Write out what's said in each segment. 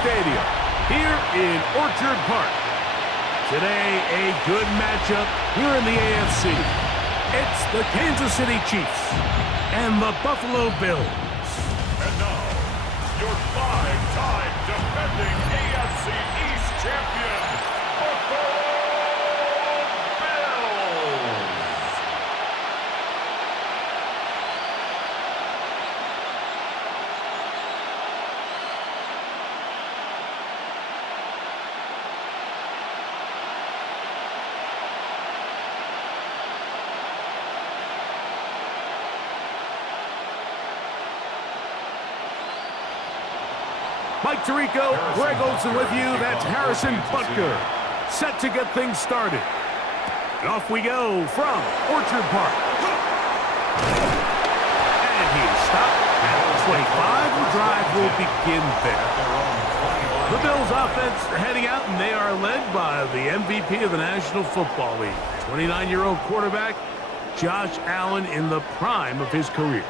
Stadium here in Orchard Park. Today, a good matchup here in the AFC. It's the Kansas City Chiefs and the Buffalo Bills. And now, your five-time defending AFC East champion, Buffalo Bills. Mike Tirico, Greg Olsen with you. That's Harrison Butker, set to get things started. And off we go from Orchard Park. And he's stopped at 25. The drive will begin there. The Bills offense are heading out, and they are led by the MVP of the National Football League, 29-year-old quarterback Josh Allen in the prime of his career.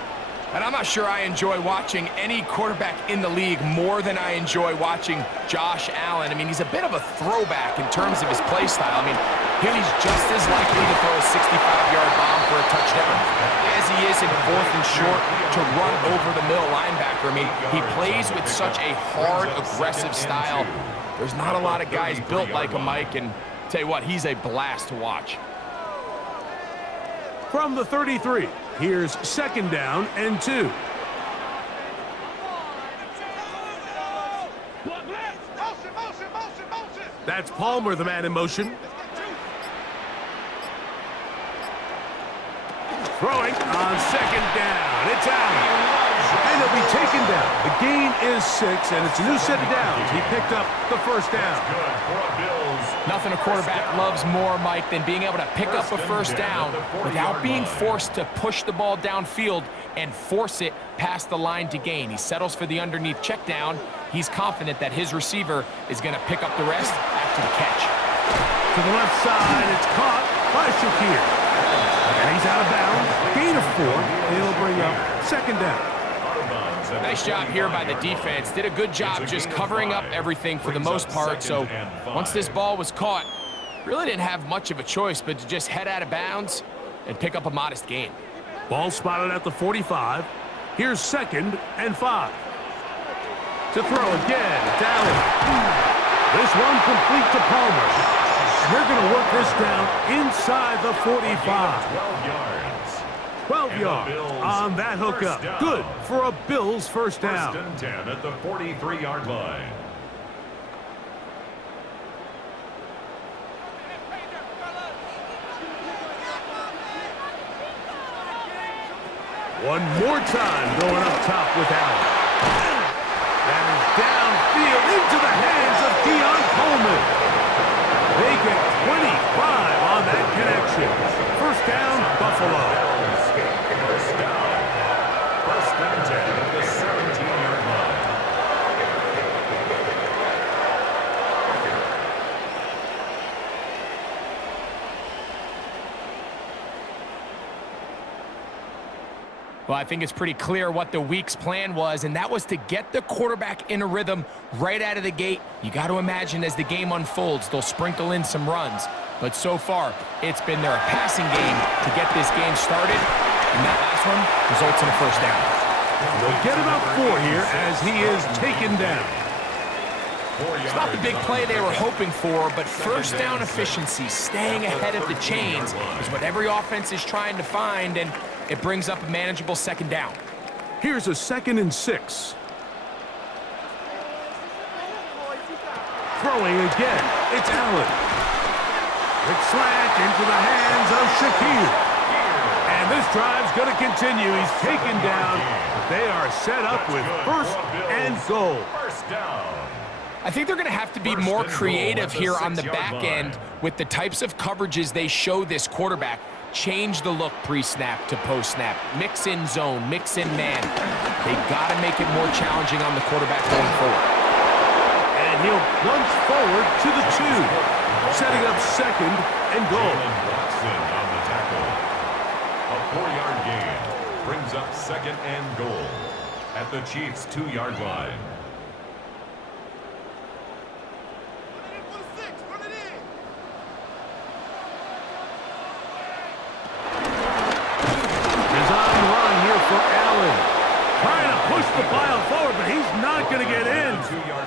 And I'm not sure I enjoy watching any quarterback in the league more than I enjoy watching Josh Allen. I mean, he's a bit of a throwback in terms of his play style. I mean, he's just as likely to throw a 65-yard bomb for a touchdown as he is in fourth and short to run over the middle linebacker. I mean, he plays with such a hard, aggressive style. There's not a lot of guys built like him, Mike, and tell you what, he's a blast to watch. From the 33, here's 2nd down and 2. That's Palmer, the man in motion. Throwing on 2nd down. It's Allen. And he'll be taken down. The gain is 6, and it's a new set of downs. He picked up the 1st down. Nothing a quarterback loves more, Mike, than being able to pick up a 1st down without being forced to push the ball downfield and force it past the line to gain. He settles for the underneath check down. He's confident that his receiver is going to pick up the rest after the catch. To the left side, it's caught by Shakir. And he's out of bounds. Gain of 4. And it'll bring up 2nd down. Nice job here by the defense. Did a good job just covering up everything for the most part. So once this ball was caught, really didn't have much of a choice but to just head out of bounds and pick up a modest gain. Ball spotted at the 45. Here's 2nd and 5. To throw again, it's Allen. This one complete to Palmer. And they're going to work this down inside the 45. 12 yards. 12 yards on that hookup. Good for a Bills 1st down. 1st and 10 at the 43-yard line. One more time going up top with Allen. That is downfield into the hands of Keon Coleman. They get 25 on that connection. 1st down, Buffalo. 1st down. 1st and 10 at the 17-yard line. Well, I think it's pretty clear what the week's plan was, and that was to get the quarterback in a rhythm right out of the gate. You got to imagine as the game unfolds, they'll sprinkle in some runs. But so far, it's been their passing game to get this game started, and that last one results in a 1st down. They'll get about 4 here as he is taken down. It's not the big play they were hoping for, but 1st down efficiency, staying ahead of the chains, is what every offense is trying to find, and it brings up a manageable 2nd down. Here's a 2nd and 6. Throwing again, it's Allen. Quick slant into the hands of Shakir. And this drive's going to continue. He's taken down. They are set up with 1st and goal. 1st down. I think they're going to have to be more creative here on the back end with the types of coverages they show this quarterback. Change the look pre-snap to post-snap. Mix in zone, mix in man. They got to make it more challenging on the quarterback going forward. And he'll plunge forward to the 2, setting up 2nd and goal. Watson on the tackle. A 4-yard gain brings up 2nd and goal at the Chiefs' 2-yard line. to pile forward, but he's not going to get in.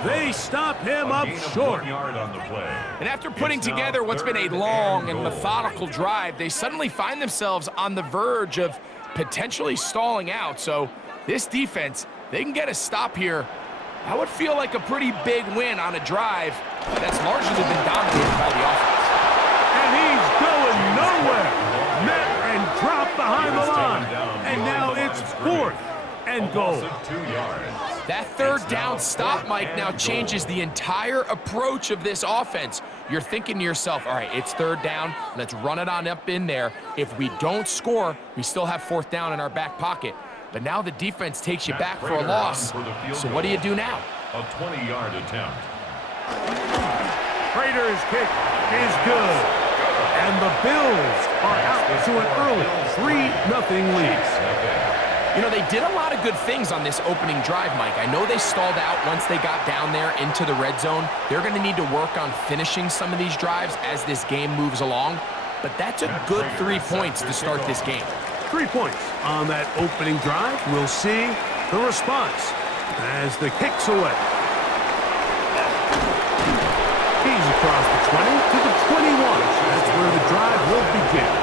They stop him up short. And after putting together what's been a long and methodical drive, they suddenly find themselves on the verge of potentially stalling out. So this defense, they can get a stop here. That would feel like a pretty big win on a drive that's largely been dominated by the offense. And he's going nowhere. Met and dropped behind the line. And now it's 4th and goal. That third down stop, Mike, now changes the entire approach of this offense. You're thinking to yourself, all right, it's 3rd down. Let's run it on up in there. If we don't score, we still have 4th down in our back pocket. But now the defense takes you back for a loss. So what do you do now? A 20-yard attempt. Raiders' kick is good. And the Bills are out to an early 3-0 lead. You know, they did a lot of good things on this opening drive, Mike. I know they stalled out once they got down there into the red zone. They're going to need to work on finishing some of these drives as this game moves along. But that's a good 3 points to start this game. 3 points on that opening drive. We'll see the response as the kick's away. He's across the 20 to the 21. That's where the drive will begin.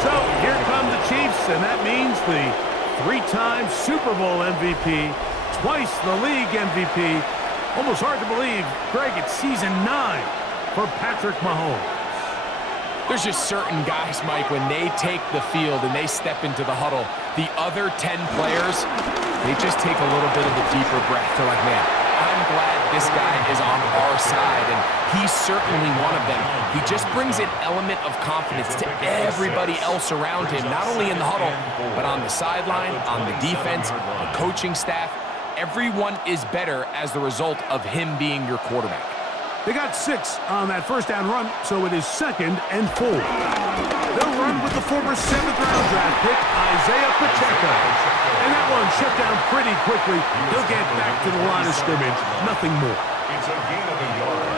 So here come the Chiefs, and that means the 3-time Super Bowl MVP, twice the league MVP. Almost hard to believe, Greg, it's season 9 for Patrick Mahomes. There's just certain guys, Mike, when they take the field and they step into the huddle, the other 10 players, they just take a little bit of a deeper breath. They're like, man, I'm glad this guy is on our side, and he's certainly one of them. He just brings an element of confidence to everybody else around him, not only in the huddle, but on the sideline, on the defense, the coaching staff. Everyone is better as the result of him being your quarterback. They got 6 on that first down run, so it is 2nd and 4. They'll run with the former 7th-round draft pick, Isaiah Pacheco. And that one shut down pretty quickly. He'll get back to the line of scrimmage, nothing more. It's a gain of a yard,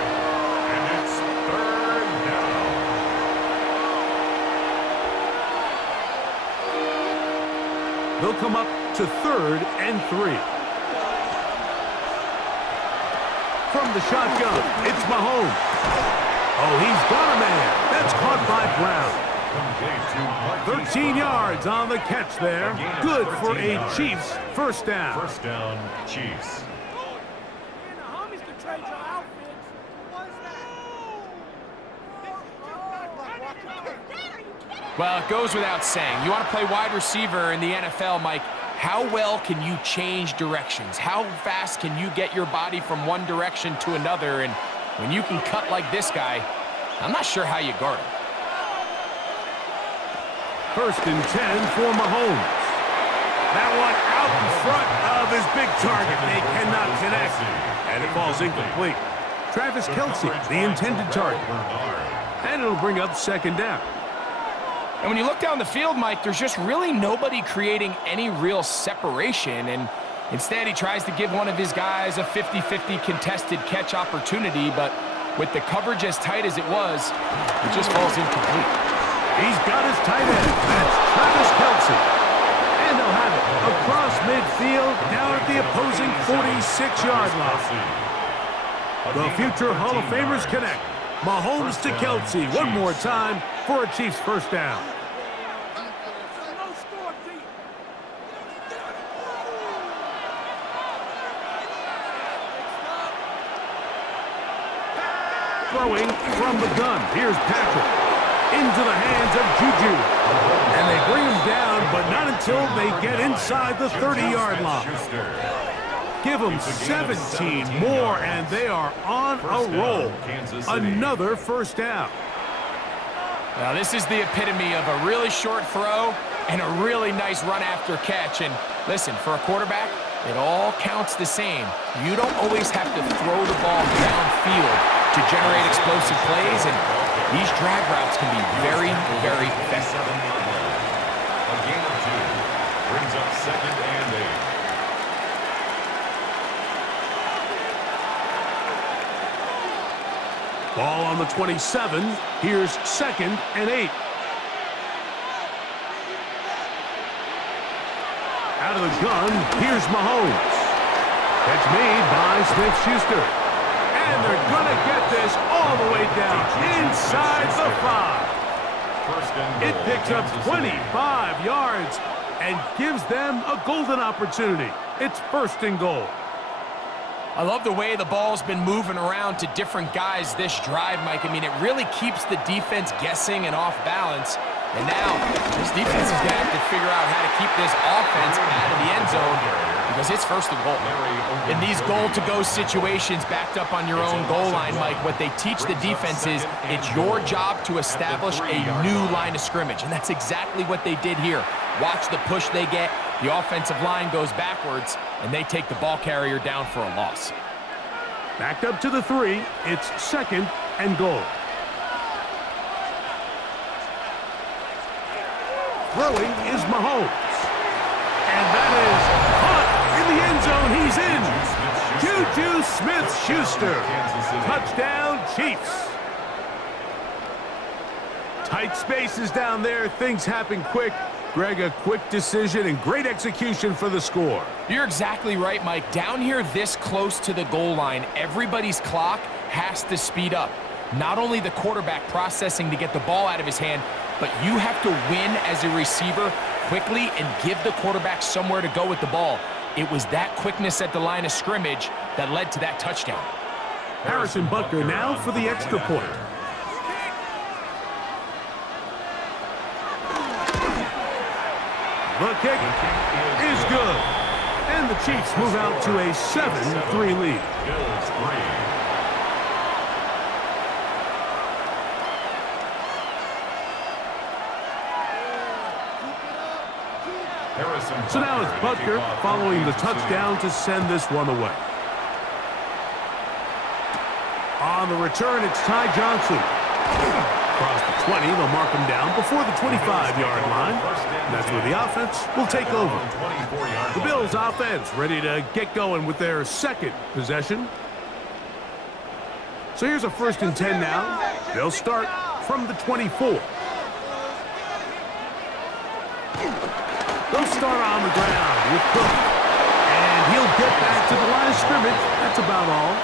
and it's 3rd down. They'll come up to 3rd and 3. From the shotgun, it's Mahomes. Oh, he's got a man. That's caught by Brown. 13 yards on the catch there. Good for a Chiefs first down. First down, Chiefs. Well, it goes without saying. You want to play wide receiver in the NFL, Mike. How well can you change directions? How fast can you get your body from one direction to another? And when you can cut like this guy, I'm not sure how you guard him. 1st and 10 for Mahomes. That one out in front of his big target. They cannot connect. And it falls incomplete. Travis Kelce, the intended target. And it'll bring up 2nd down. And when you look down the field, Mike, there's just really nobody creating any real separation. And instead, he tries to give one of his guys a 50-50 contested catch opportunity. But with the coverage as tight as it was, it just falls incomplete. He's got his tight end. That's Travis Kelce. And they'll have it across midfield, down at the opposing 46-yard line. The future Hall of Famers connect. Mahomes to Kelce one more time for a Chiefs first down. Throwing from the gun. Here's Patrick. Into the hands of Juju. And they bring him down, but not until they get inside the 30-yard line. Give them 17 more, and they are on a roll. Another first down. Now, this is the epitome of a really short throw and a really nice run after catch. And listen, for a quarterback, it all counts the same. You don't always have to throw the ball downfield to generate explosive plays, and these drag routes can be very, very effective. A gain of 2 brings up 2nd and 8. Ball on the 27. Here's 2nd and 8. Out out of the gun, here's Mahomes. Catch made by Smith-Schuster. And they're going to get this all the way down inside the 5. It picks up 25 yards and gives them a golden opportunity. It's 1st and goal. I love the way the ball's been moving around to different guys this drive, Mike. I mean, it really keeps the defense guessing and off balance. And now, this defense is going to have to figure out how to keep this offense out of the end zone because it's 1st and goal. In these goal-to-go situations backed up on your own goal line, Mike, what they teach the defense is it's your job to establish a new line of scrimmage. And that's exactly what they did here. Watch the push they get. The offensive line goes backwards, and they take the ball carrier down for a loss. Backed up to the 3. It's 2nd and goal. Throwing is Mahomes. And that is caught in the end zone. He's in. Juju Smith-Schuster. Touchdown, Chiefs. Tight spaces down there. Things happen quick. Greg, a quick decision and great execution for the score. You're exactly right, Mike. Down here this close to the goal line, everybody's clock has to speed up. Not only the quarterback processing to get the ball out of his hand, but you have to win as a receiver quickly and give the quarterback somewhere to go with the ball. It was that quickness at the line of scrimmage that led to that touchdown. Harrison Butker now for the extra point. The kick is good. And the Chiefs move out to a 7-3 lead. So now it's Butker following the touchdown to send this one away. On the return, it's Ty Johnson. Across the 20, they'll mark him down before the 25-yard line. And that's where the offense will take over. The Bills offense ready to get going with their 2nd possession. So here's a 1st and 10 now. They'll start from the 24. They'll start on the ground with Cook. And he'll get back to the line of scrimmage. That's about all.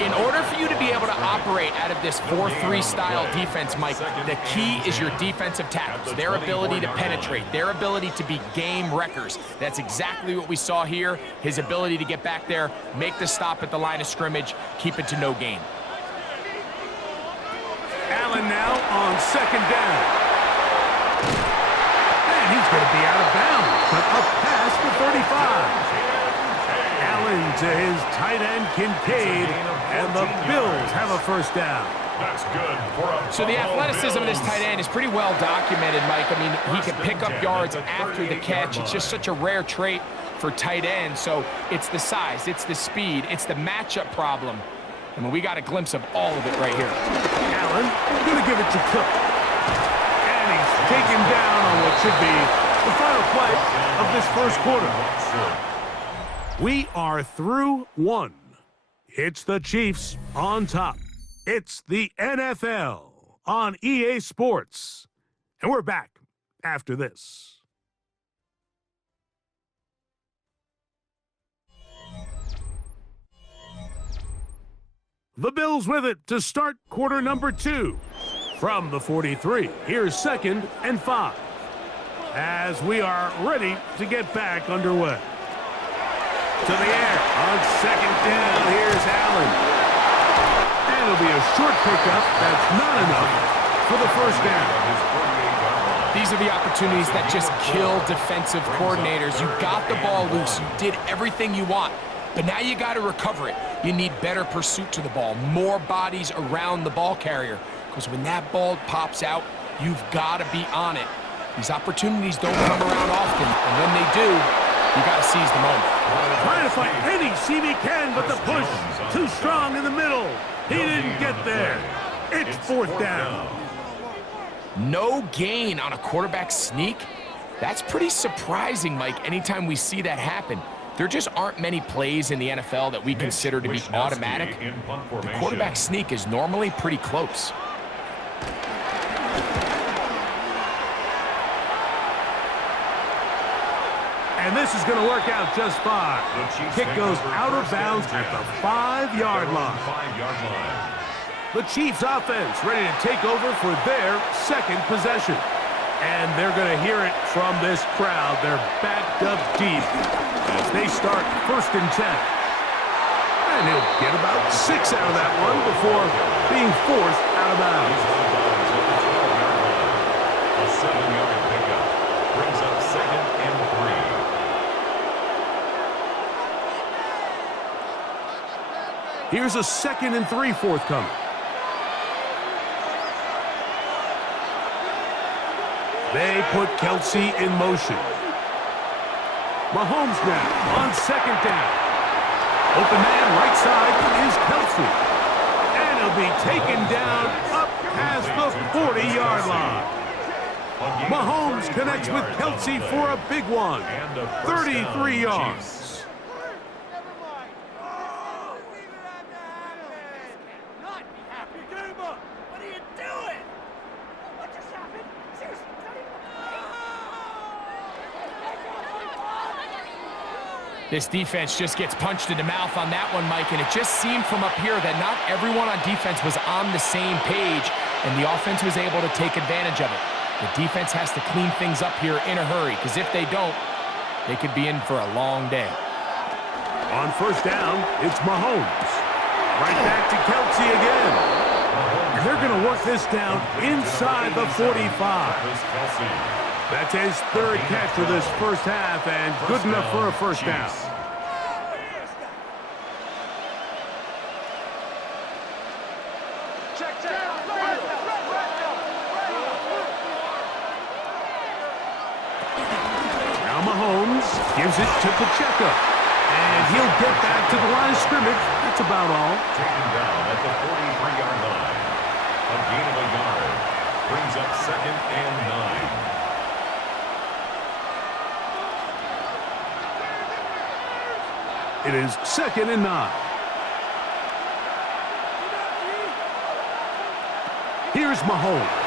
In order for you to be able to operate out of this 4-3 style defense, Mike, the key is your defensive tackles, their ability to penetrate, their ability to be game wreckers. That's exactly what we saw here, his ability to get back there, make the stop at the line of scrimmage, keep it to no gain. Allen now on 2nd down. And he's going to be out of bounds, but up past the 35. Allen to his tight end, Kincaid, and the Bills have a 1st down. That's good. So the athleticism of this tight end is pretty well documented, Mike. I mean, he can pick up yards after the catch. It's just such a rare trait for tight ends. So it's the size, it's the speed, it's the matchup problem. I mean, we got a glimpse of all of it right here. Allen going to give it to Cook. And he's taken down on what should be the final play of this 1st quarter. We are through 1. It's the Chiefs on top. It's the NFL on EA Sports. And we're back after this. The Bills with it to start quarter number 2. From the 43, here's 2nd and 5. As we are ready to get back underway. To the air on 2nd down. Here's Allen. And it'll be a short pickup. That's not enough for the 1st down. These are the opportunities that just kill defensive coordinators. You got the ball loose. You did everything you want. But now you got to recover it. You need better pursuit to the ball, more bodies around the ball carrier. Because when that ball pops out, you've got to be on it. These opportunities don't come around often. And when they do, you got to seize the moment. Trying to find any seam he can, but the push too strong in the middle. He didn't get there. It's 4th down. No gain on a quarterback sneak. That's pretty surprising, Mike, anytime we see that happen. There just aren't many plays in the NFL that we consider to be automatic. The quarterback sneak is normally pretty close. And this is going to work out just fine. Kick goes out of bounds at the 5-yard line. The Chiefs offense ready to take over for their second possession. And they're going to hear it from this crowd. They're backed up deep as they start 1st and 10. And he'll get about 6 out of that one before being forced out of bounds. A 7-yard pickup brings up 2nd and 3. Here's a 2nd and 3 forthcoming. They put Kelsey in motion. Mahomes now on 2nd down. Open man right side is Kelsey. And he'll be taken down up past the 40-yard line. Mahomes connects with Kelsey for a big one. 33 yards. This defense just gets punched in the mouth on that one, Mike, and it just seemed from up here that not everyone on defense was on the same page, and the offense was able to take advantage of it. The defense has to clean things up here in a hurry, because if they don't, they could be in for a long day. On 1st down, it's Mahomes. Right back to Kelsey again. And they're going to work this down inside the 45. That's his 3rd catch of this 1st half, and good enough for a 1st down. Now Mahomes gives it to Pacheco, and he'll get back to the line of scrimmage. That's about all. Taken down at the 43-yard line. A gain of a yard brings up 2nd and 9. It is 2nd and 9. Here's Mahomes.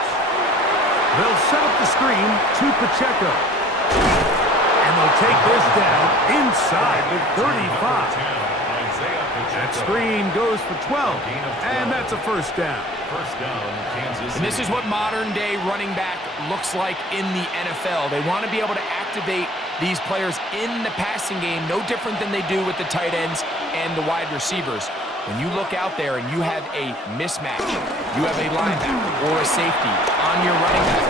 They'll set up the screen to Pacheco. And they'll take this down inside the 35. That screen goes for 12. And that's a 1st down. 1st down, Kansas City. And this is what modern-day running back looks like in the NFL. They want to be able to activate these players in the passing game, no different than they do with the tight ends and the wide receivers. When you look out there and you have a mismatch, you have a linebacker or a safety on your running back,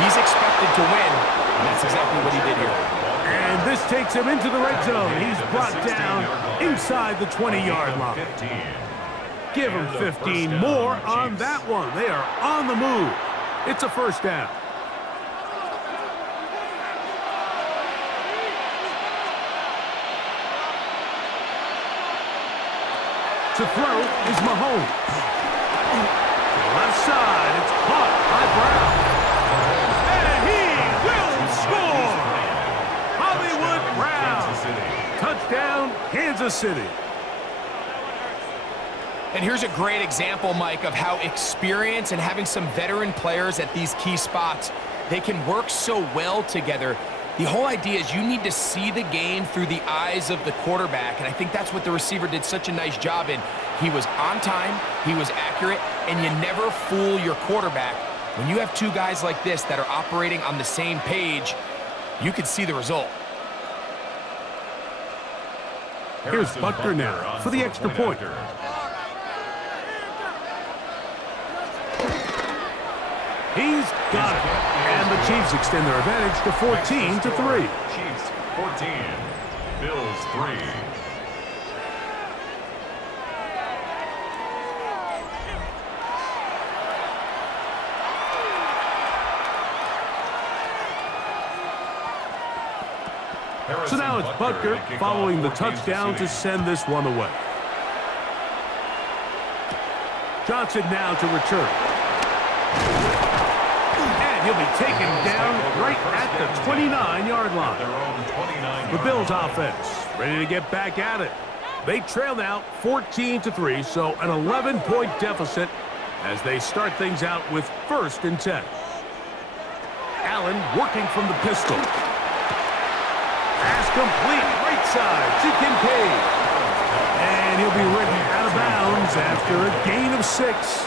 he's expected to win, and that's exactly what he did here. And this takes him into the red zone. He's brought down inside the 20-yard line. Give him 15 more on that one. They are on the move. It's a 1st down. To throw is Mahomes. Left side, it's caught by Brown. And he will score! Hollywood Brown. Touchdown, Kansas City. And here's a great example, Mike, of how experience and having some veteran players at these key spots, they can work so well together. The whole idea is you need to see the game through the eyes of the quarterback, and I think that's what the receiver did such a nice job in. He was on time, he was accurate, and you never fool your quarterback. When you have 2 guys like this that are operating on the same page, you can see the result. Here's Butker now for the extra point. He's got it. And the Chiefs extend their advantage to 14-3. Chiefs 14, Bills 3. So now it's Butker following the touchdown to send this one away. Johnson now to return. And he'll be taken down right at the 29-yard line. The Bills offense ready to get back at it. They trail now 14-3, so an 11-point deficit as they start things out with 1st and 10. Allen working from the pistol. complete right side to Kincaid. And he'll be ridden out of bounds after a gain of 6.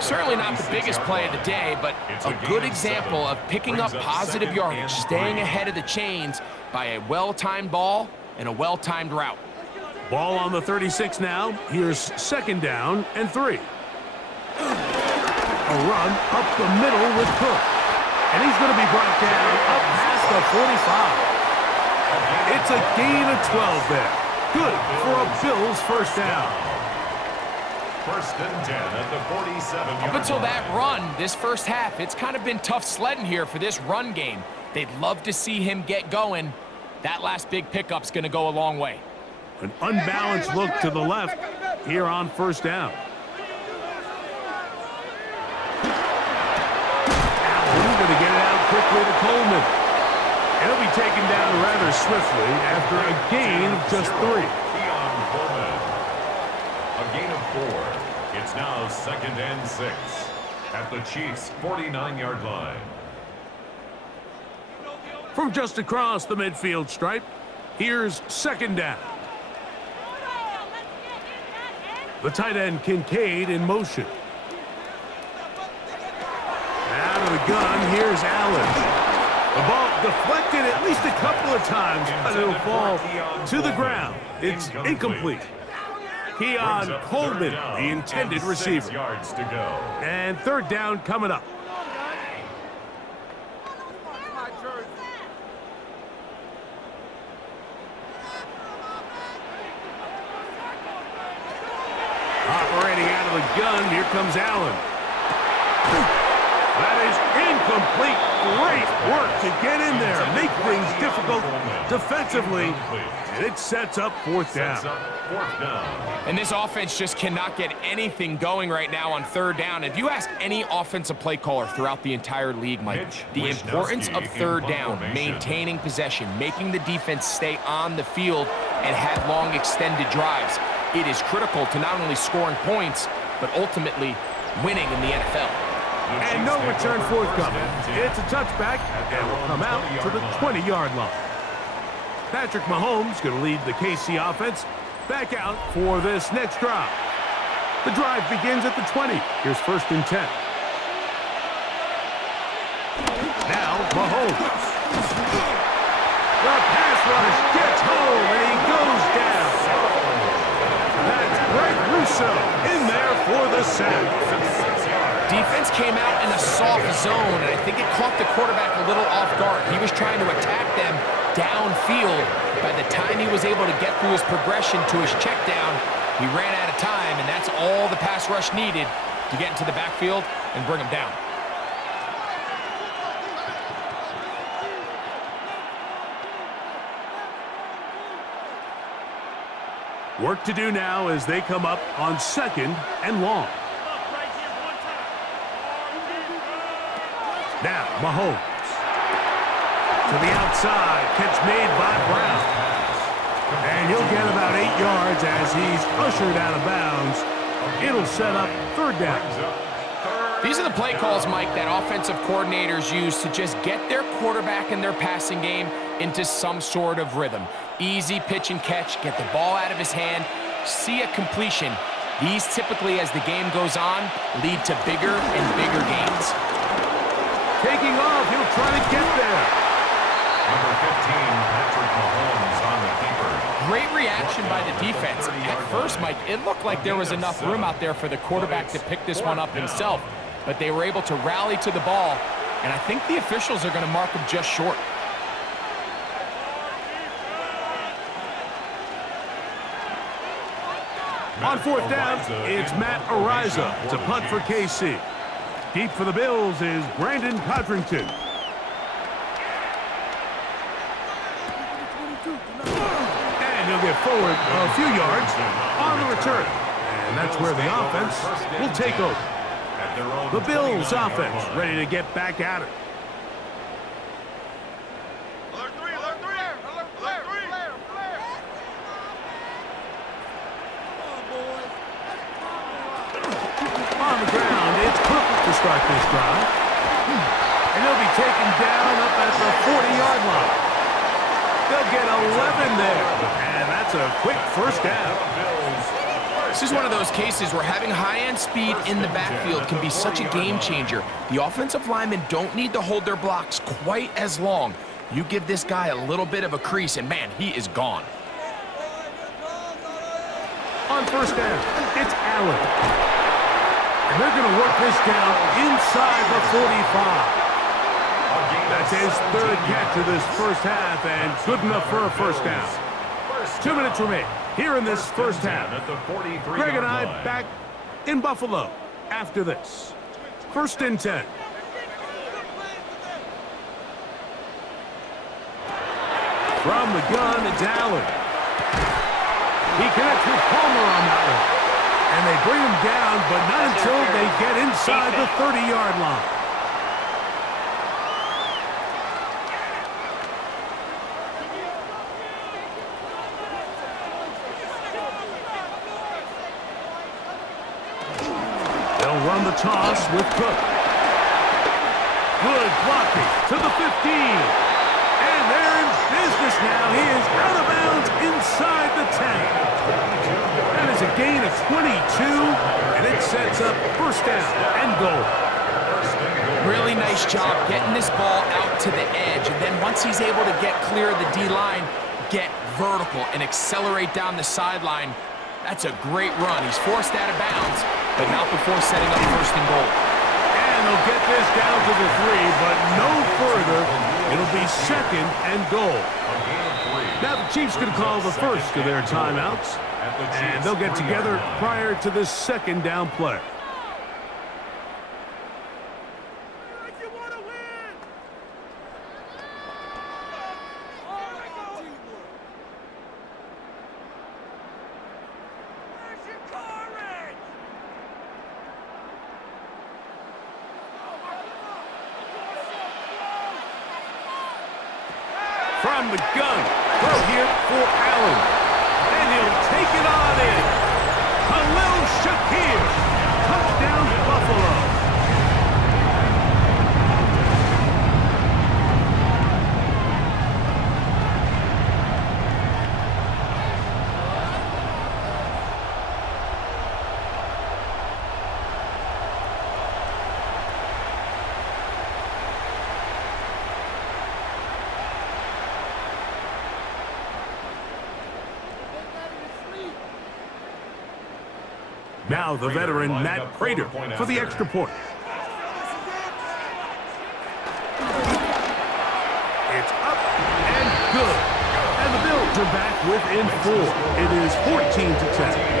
Certainly not the biggest play of the day, but a good example of picking up positive yardage, staying ahead of the chains by a well-timed ball and a well-timed route. Ball on the 36 now. Here's 2nd down and 3. A run up the middle with Cook. And he's going to be brought down up past the 45. It's a gain of 12 there. Good for a Bills first down. 1st and 10 at the 47. Up until that run, this first half, it's kind of been tough sledding here for this run game. They'd love to see him get going. That last big pickup's going to go a long way. An unbalanced look to the left here on 1st down. Allen going to get it out quickly to Coleman. And he'll be taken down rather swiftly after a gain of just 3. A gain of 4. It's now 2nd and 6 at the Chiefs' 49-yard line. From just across the midfield stripe, here's 2nd down. The tight end Kincaid in motion. Out of the gun, here's Allen. The ball deflected at least a couple of times, but it'll fall to the ground. It's incomplete. Keon Coleman, the intended receiver. Yards to go. And 3rd down coming up. Operating out of the gun, here comes Allen. That is incomplete. Great work to get in there, make things difficult defensively, and it sets up 4th down. And this offense just cannot get anything going right now on 3rd down. If you ask any offensive play caller throughout the entire league, Mike, the importance of 3rd down, maintaining possession, making the defense stay on the field and have long extended drives, it is critical to not only scoring points, but ultimately winning in the NFL. And no return forthcoming. It's a touchback, and will come out to the 20-yard line. Patrick Mahomes going to lead the KC offense back out for this next drive. The drive begins at the 20. Here's 1st and 10. Now Mahomes. The pass rush gets home, and he goes down. That's Greg Russo in there for the sack. Defense came out in a soft zone, and I think it caught the quarterback a little off guard. He was trying to attack them downfield. By the time he was able to get through his progression to his check down, he ran out of time, and that's all the pass rush needed to get into the backfield and bring him down. Work to do now as they come up on 2nd and long. Now, Mahomes. To the outside, catch made by Brown. And he'll get about 8 yards as he's ushered out of bounds. It'll set up 3rd down. These are the play calls, Mike, that offensive coordinators use to just get their quarterback and their passing game into some sort of rhythm. Easy pitch and catch, get the ball out of his hand, see a completion. These typically, as the game goes on, lead to bigger and bigger gains. Taking off, he'll try to get there. Number 15, Patrick Mahomes on the keeper. Great reaction by the defense. At first, Mike, it looked like there was enough room out there for the quarterback to pick this one up himself, but they were able to rally to the ball, and I think the officials are going to mark him just short. On 4th down, it's Matt Ariza to punt for KC. Deep for the Bills is Brandon Codrington. And he'll get forward a few yards on the return. And that's where the offense will take over. The Bills offense ready to get back at it. On the ground, it's Cook to start this drive. And he'll be taken down up at the 40-yard line. They'll get 11 there. And that's a quick first down. This is one of those cases where having high-end speed in the backfield can be such a game changer. The offensive linemen don't need to hold their blocks quite as long. You give this guy a little bit of a crease, and man, he is gone. On first down, it's Allen. And they're going to work this down inside the 45. That's his third catch of this first half, and good enough for a first down. 2 minutes remain here in this first half. Greg and I back in Buffalo after this. 1st and 10. From the gun, it's Allen. He connects with Palmer on that one. And they bring him down, but not until they get inside the 30-yard line. They'll run the toss with Cook. Good blocking to the 15. And they're in business now. He is out of bounds inside the 10. That is a gain of 22, and it sets up first down and goal. Really nice job getting this ball out to the edge, and then once he's able to get clear of the D-line, get vertical and accelerate down the sideline. That's a great run. He's forced out of bounds, but not before setting up first and goal. And they'll get this down to the 3, but no further. It'll be 2nd and goal. Now the Chiefs can call the first of their timeouts, and they'll get together prior to the 2nd down play. From the gun, throw here for Allen. And he'll take it on in. Khalil Shakir. Touchdown, Buffalo. Now the veteran Matt Prater for the extra point. It's up and good. And the Bills are back within 4. It is 14-10.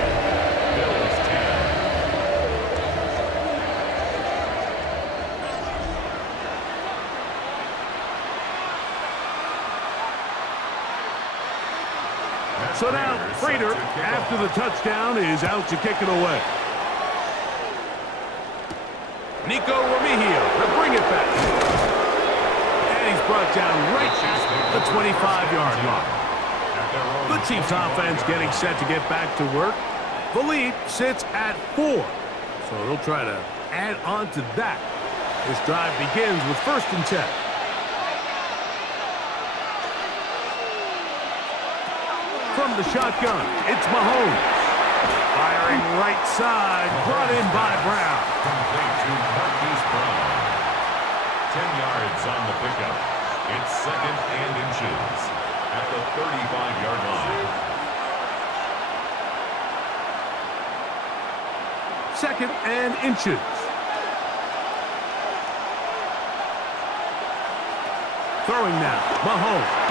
So now, Prater, after the touchdown, is out to kick it away. Nico Remigio to bring it back. And he's brought down right at the 25-yard line. The Chiefs offense getting set to get back to work. The lead sits at 4. So they'll try to add on to that. This drive begins with 1st and 10. From the shotgun, it's Mahomes. Firing right side, brought in by Brown. Complete to Marquise Brown. 10 yards on the pickup. It's 2nd and inches at the 35-yard line. 2nd and inches. Throwing now, Mahomes.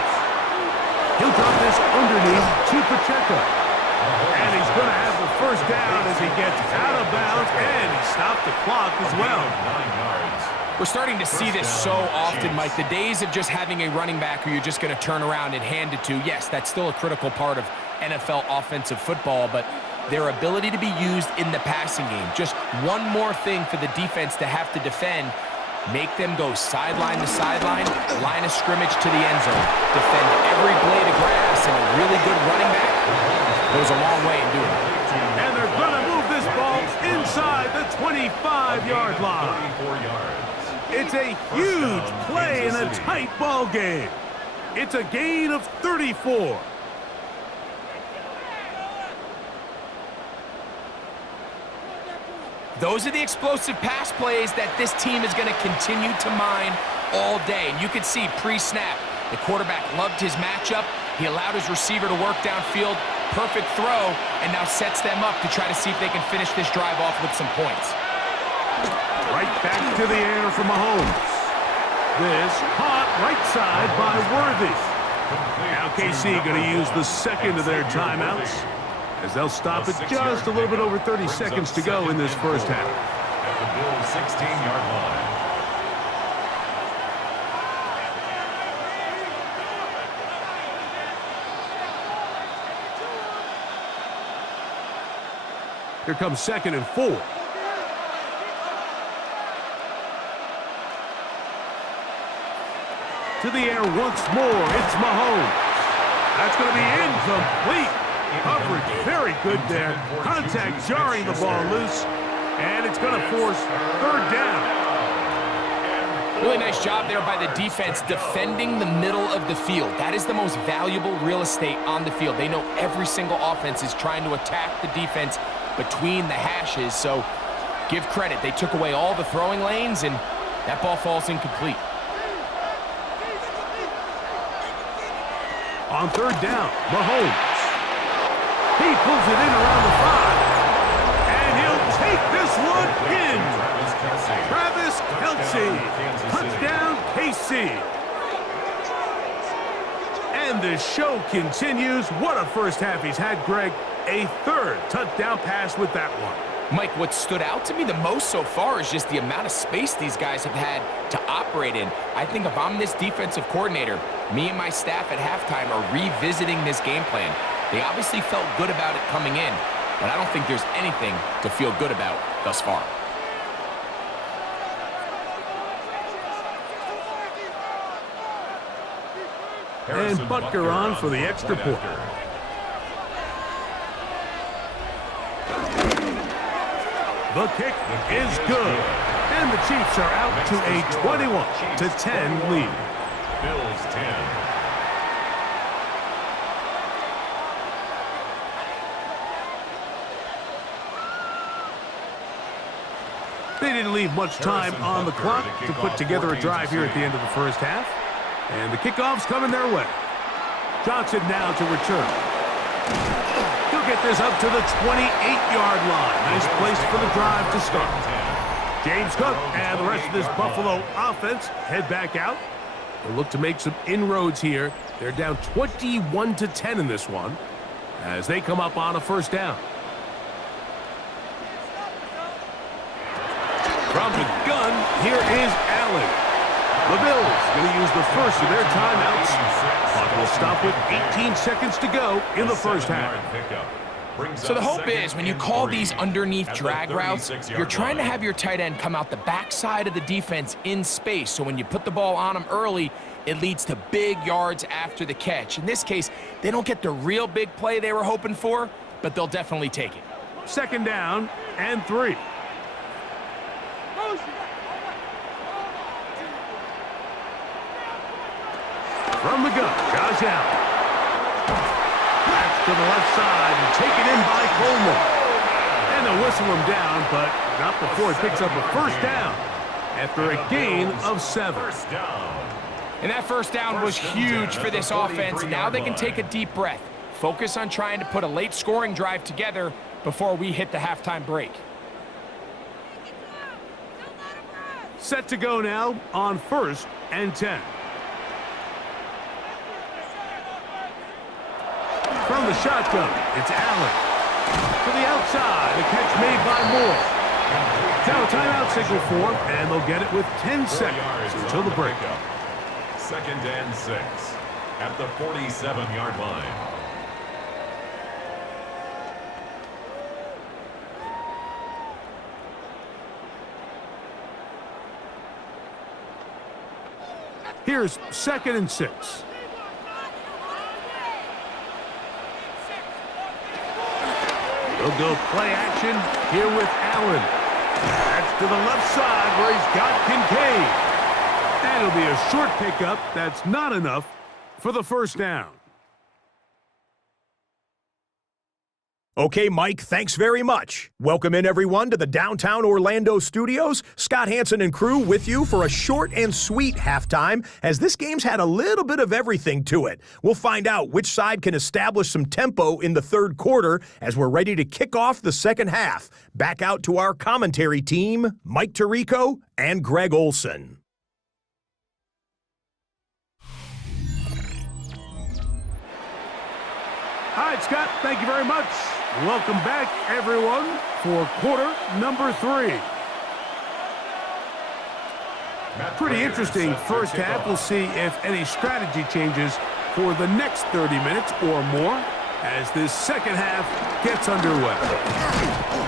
He'll drop this underneath to Pacheco. And he's going to have the first down as he gets out of bounds, and he stopped the clock as well. 9 yards. We're starting to see this so often, Mike. The days of just having a running back who you're just going to turn around and hand it to, yes, that's still a critical part of NFL offensive football, but their ability to be used in the passing game. Just one more thing for the defense to have to defend. Make them go sideline to sideline, line of scrimmage to the end zone. Defend every blade of grass, and a really good running back goes a long way in doing it. And they're going to move this ball inside the 25-yard line. 34 yards. It's a huge play in a tight ball game. It's a gain of 34. Those are the explosive pass plays that this team is going to continue to mine all day. And you can see pre-snap, the quarterback loved his matchup. He allowed his receiver to work downfield. Perfect throw, and now sets them up to try to see if they can finish this drive off with some points. Right back to the air for Mahomes. This caught right side by Worthy. Now KC going to use the second of their timeouts, as they'll stop it just a little bit over 30 seconds to go in this first half. At the Bills' 16-yard line. Here comes 2nd and 4. To the air once more, it's Mahomes. That's going to be incomplete. Coverage very good there. Contact jarring the ball loose, and it's going to force 3rd down. Really nice job there by the defense defending the middle of the field. That is the most valuable real estate on the field. They know every single offense is trying to attack the defense between the hashes, so give credit. They took away all the throwing lanes, and that ball falls incomplete. On 3rd down, Mahomes. He pulls it in around the 5. And he'll take this one in. Travis Kelce. Touchdown, KC. And the show continues. What a first half he's had, Greg. A 3rd touchdown pass with that one. Mike, what stood out to me the most so far is just the amount of space these guys have had to operate in. I think if I'm this defensive coordinator, me and my staff at halftime are revisiting this game plan. They obviously felt good about it coming in, but I don't think there's anything to feel good about thus far. And Butker on for the extra point. The kick is good. And the Chiefs are out to a 21-10 lead. Bills 10. They didn't leave much time on the clock to put together a drive here at the end of the first half. And the kickoff's coming their way. Johnson now to return. He'll get this up to the 28-yard line. Nice place for the drive to start. James Cook and the rest of this Buffalo offense head back out. They'll look to make some inroads here. They're down 21-10 in this one as they come up on a 1st down. From the gun, here is Allen. The Bills going to use the first of their timeouts. Clock will stop with 18 seconds to go in the first half. So the hope is when you call these underneath drag routes, you're trying to have your tight end come out the backside of the defense in space. So when you put the ball on them early, it leads to big yards after the catch. In this case, they don't get the real big play they were hoping for, but they'll definitely take it. 2nd down and 3. From the gun, Josh Allen. That's to the left side and taken in by Coleman. And they'll whistle him down, but not before he picks up a 1st down after a gain of 7. And that 1st down was huge for this offense. Now they can take a deep breath. Focus on trying to put a late scoring drive together before we hit the halftime break. Set to go now on 1st and 10. From the shotgun, it's Allen. To the outside, a catch made by Moore. Now a timeout signal for them, and they'll get it with 10 seconds until the break. 2nd and 6 at the 47-yard line. Here's 2nd and 6. They'll go play action here with Allen. That's to the left side where he's got Kincaid. That'll be a short pickup. That's not enough for the first down. Okay, Mike, thanks very much. Welcome in, everyone, to the downtown Orlando studios. Scott Hansen and crew with you for a short and sweet halftime, as this game's had a little bit of everything to it. We'll find out which side can establish some tempo in the third quarter as we're ready to kick off the second half. Back out to our commentary team, Mike Tirico and Greg Olson. All right, Scott, thank you very much. Welcome back, everyone, for quarter number 3. Pretty interesting first half. We'll see if any strategy changes for the next 30 minutes or more as this second half gets underway.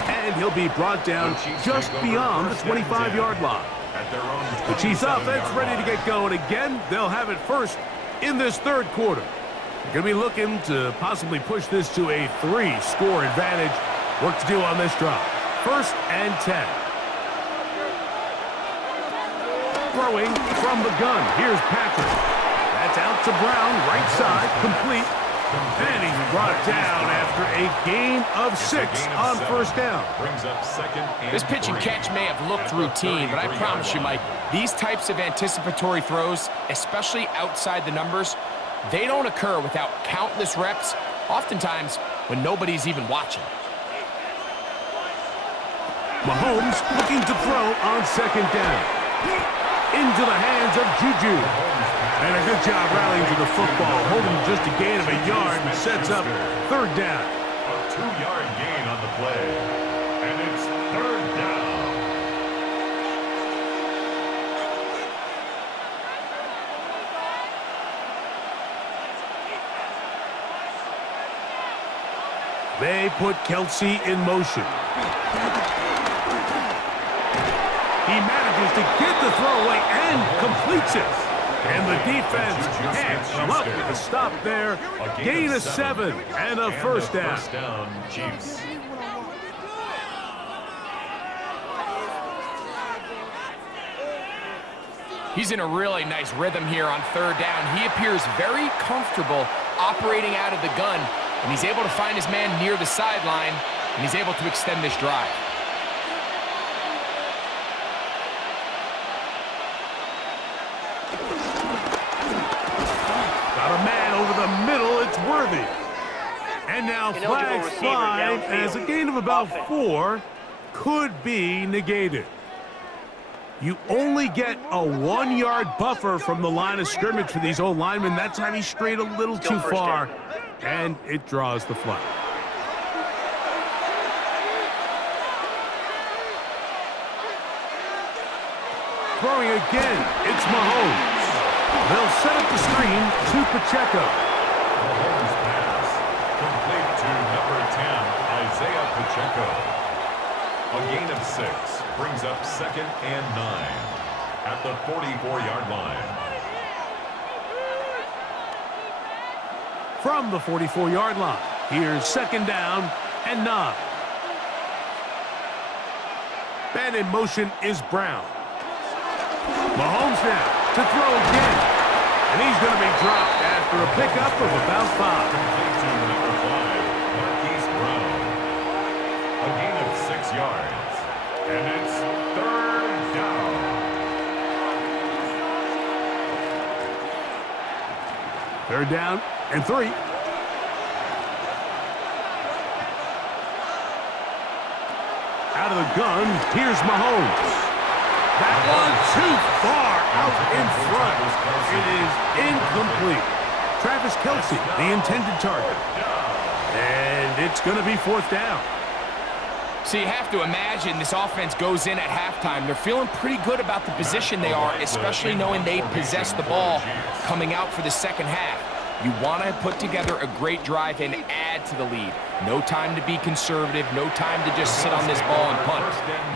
And he'll be brought down just beyond the 25-yard line. The Chiefs offense ready to get going again. They'll have it first in this third quarter. They're going to be looking to possibly push this to a 3-score advantage. Work to do on this drive. First and 10. Throwing from the gun. Here's Patrick. That's out to Brown, right side, complete. And he's brought down after a gain of 6 on first down. This pitch and catch may have looked routine, but I promise you, Mike, these types of anticipatory throws, especially outside the numbers, they don't occur without countless reps, oftentimes when nobody's even watching. Mahomes looking to throw on second down. Into the hands of Juju. And a good job rallying to the football. Holding just a gain of a yard and sets up third down. A 2-yard gain on the play. And it's third down. They put Kelsey in motion. He manages to get the throw away and completes it. And the defense can't come up with a stop there. Gain of 7 and a first down. First down, Chiefs. He's in a really nice rhythm here on third down. He appears very comfortable operating out of the gun, and he's able to find his man near the sideline, and he's able to extend this drive. Got a man over the middle. It's Worthy. And now flags fly as a gain of about 4 could be negated. You only get a 1-yard buffer from the line of scrimmage for these old linemen. That time he strayed a little too far, and it draws the flag. Throwing again, it's Mahomes. They'll set up the screen to Pacheco. Mahomes pass. Complete to number 10, Isaiah Pacheco. A gain of 6 brings up second and 9 at the 44-yard line. From the 44-yard line, here's second down and 9. Man in motion is Brown. Mahomes now to throw again. And he's going to be dropped after a pickup of about 5. Complete to number 5, Marquise Brown. A gain of 6 yards. And it's third down. Third down and 3. Out of the gun, here's Mahomes. That one too far out in front. It is incomplete. Travis Kelsey, the intended target. And it's going to be fourth down. So you have to imagine this offense goes in at halftime. They're feeling pretty good about the position they are, especially knowing they possess the ball coming out for the second half. You want to put together a great drive and add to the lead. No time to be conservative, no time to just sit on this ball and punt.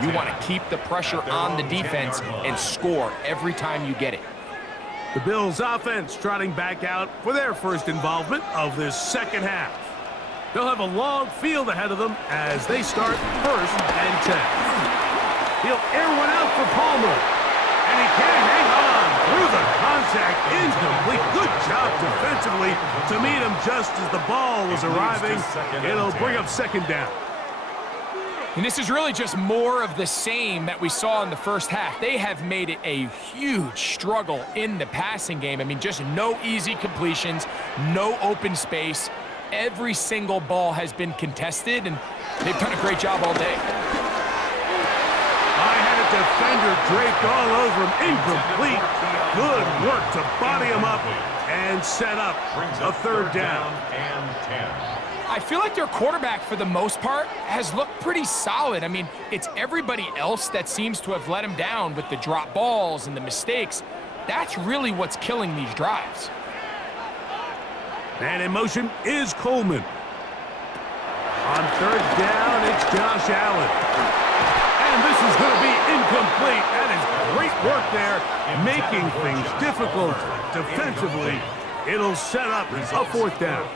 You want to keep the pressure on the defense and score every time you get it. The Bills offense trotting back out for their first involvement of this second half. They'll have a long field ahead of them as they start first and 10. He'll air one out for Palmer. And he can't hang on through the contact, incomplete. Good job defensively to meet him just as the ball was arriving. It'll bring up second down. And this is really just more of the same that we saw in the first half. They have made it a huge struggle in the passing game. I mean, just no easy completions, no open space. Every single ball has been contested, and they've done a great job all day. I had a defender draped all over him. Incomplete. Good work to body him up and set up a third down. And 10. I feel like their quarterback, for the most part, has looked pretty solid. I mean, it's everybody else that seems to have let him down with the drop balls and the mistakes. That's really what's killing these drives. And in motion is Coleman. On third down, it's Josh Allen. And this is going to be incomplete. That is great work there, making things difficult defensively. It'll set up a fourth down.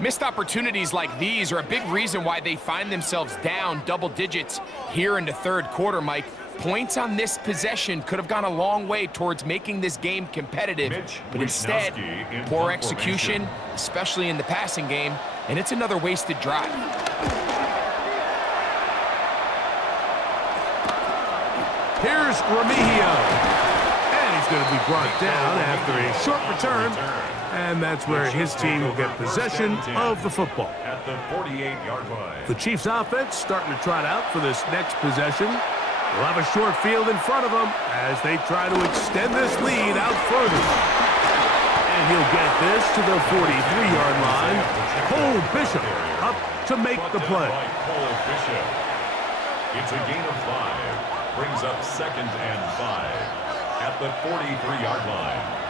Missed opportunities like these are a big reason why they find themselves down double digits here in the third quarter, Mike. Points on this possession could have gone a long way towards making this game competitive, but instead, poor execution, especially in the passing game, and it's another wasted drive. Here's Remigio. And he's going to be brought down after a short return. And that's where his team will get possession of the football. At the 48-yard line. The Chiefs offense starting to trot out for this next possession. They'll have a short field in front of them as they try to extend this lead out further. And he'll get this to the 43-yard line. Cole Bishop up to make the play. Cole Bishop. It's a gain of 5. Brings up second and 5 at the 43-yard line.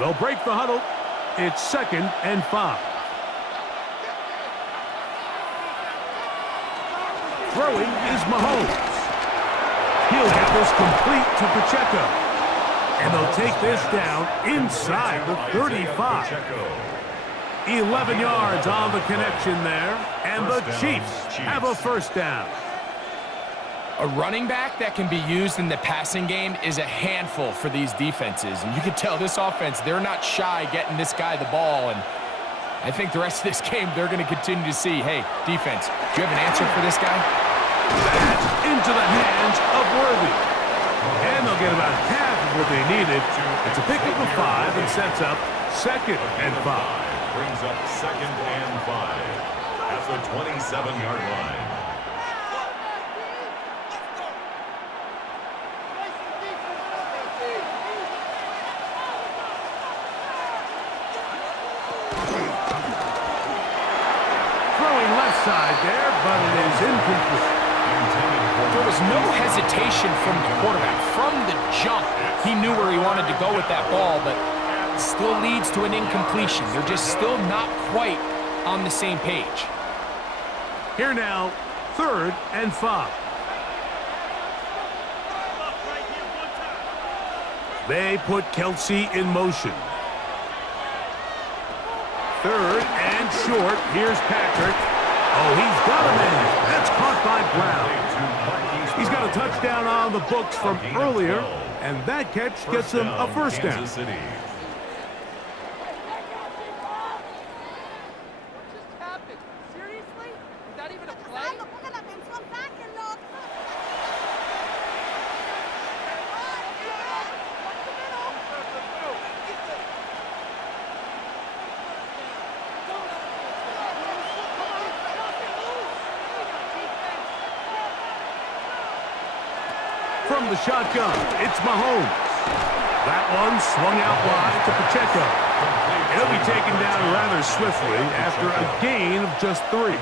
They'll break the huddle. It's second and 5. Throwing is Mahomes. He'll get this complete to Pacheco. And they'll take this down inside the 35. 11 yards on the connection there. And the Chiefs have a first down. A running back that can be used in the passing game is a handful for these defenses. And you can tell this offense, they're not shy getting this guy the ball. And I think the rest of this game, they're going to continue to see, hey, defense, do you have an answer for this guy? That's into the hands of Worthy. And they'll get about half of what they needed. It's a pickup of 5 and sets up second and 5. Brings up second and 5 at the 27-yard line. Side there, but it is incomplete. There was no hesitation from the quarterback. From the jump, he knew where he wanted to go with that ball, but it still leads to an incompletion. They're just still not quite on the same page. Here now, third and 5. They put Kelsey in motion. Third and short. Here's Patrick. Oh, he's got a man. That's caught by Brown. He's got a touchdown on the books from earlier, and that catch gets him a first down. Kansas City. From the shotgun, it's Mahomes. That one swung out wide to Pacheco. He'll be taken down rather swiftly after a gain of just 3.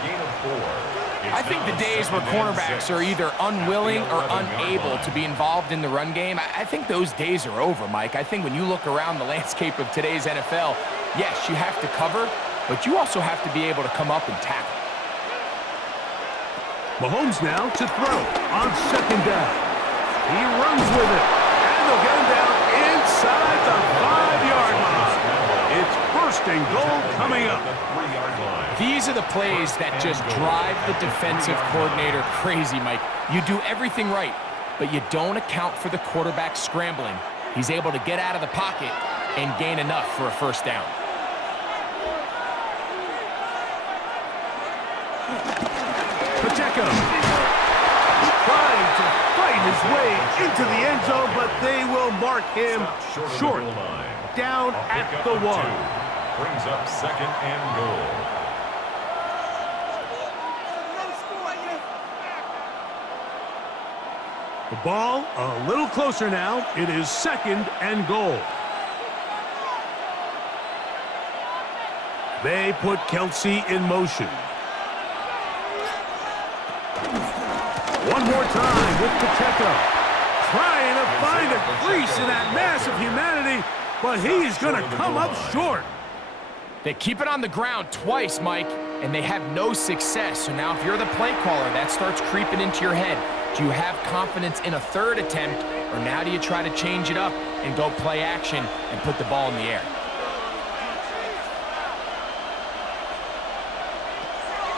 I think the days where cornerbacks are either unwilling or unable to be involved in the run game, I think those days are over, Mike. I think when you look around the landscape of today's NFL, yes, you have to cover, but you also have to be able to come up and tackle. Mahomes now to throw on second down. He runs with it, and they'll get him down inside the 5-yard line. It's first and goal coming up. These are the plays that just drive the defensive coordinator crazy, Mike. You do everything right, but you don't account for the quarterback scrambling. He's able to get out of the pocket and gain enough for a first down. Pacheco trying to fight his way into the end zone, but they will mark him short. Down at the 1. Brings up second and goal. The ball a little closer now. It is second and goal. They put Kelsey in motion. One more time with Pacheco. Trying to find a crease in that mass of humanity, but he's going to come up short. They keep it on the ground twice, Mike, and they have no success. So now if you're the play caller, that starts creeping into your head. Do you have confidence in a third attempt, or now do you try to change it up and go play action and put the ball in the air?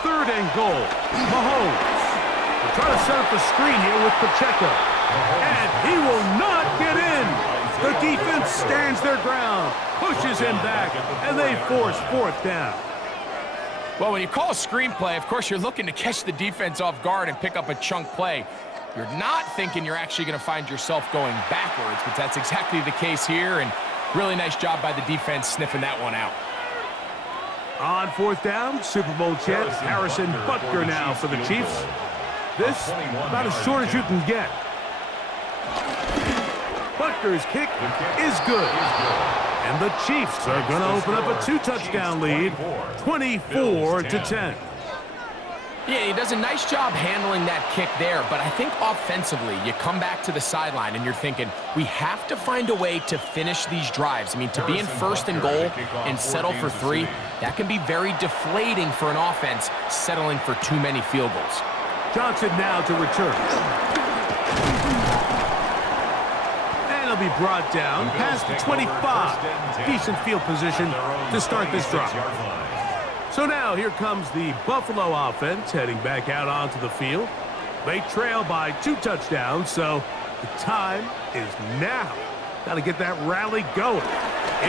Third and goal. Mahomes. They're trying to set up the screen here with Pacheco. And he will not get in. The defense stands their ground, pushes him back, and they force fourth down. Well, when you call a screenplay, of course, you're looking to catch the defense off guard and pick up a chunk play. You're not thinking you're actually going to find yourself going backwards, but that's exactly the case here, and really nice job by the defense sniffing that one out. On fourth down, Super Bowl champ Harrison Butker now for the Chiefs. This about as short as you can get. Butker's kick is good. And the Chiefs are going to open up a 2-touchdown lead, 24-10. Yeah, he does a nice job handling that kick there, but I think offensively, you come back to the sideline and you're thinking, we have to find a way to finish these drives. I mean, to be in first and goal and settle for 3, that can be very deflating for an offense settling for too many field goals. Johnson now to return. And he'll be brought down past the 25. Decent field position to start this drive. So now here comes the Buffalo offense heading back out onto the field. They trail by 2 touchdowns, so the time is now. Got to get that rally going.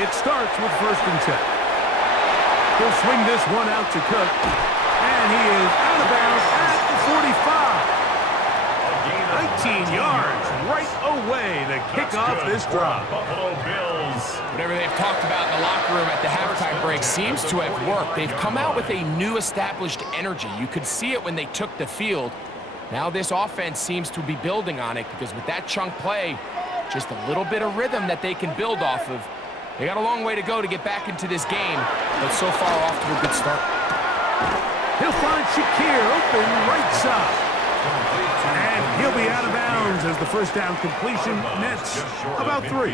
It starts with first and 10. He'll swing this one out to Cook, and he is out of bounds at the 45. 19 yards right away to kick off this drive. Buffalo Bills. Whatever they've talked about in the locker room at the halftime break seems to have worked. They've come out with a new established energy. You could see it when they took the field. Now this offense seems to be building on it because with that chunk play, just a little bit of rhythm that they can build off of. They got a long way to go to get back into this game, but so far off to a good start. He'll find Shakir open right side. And he'll be out of bounds as the first down completion nets about 3.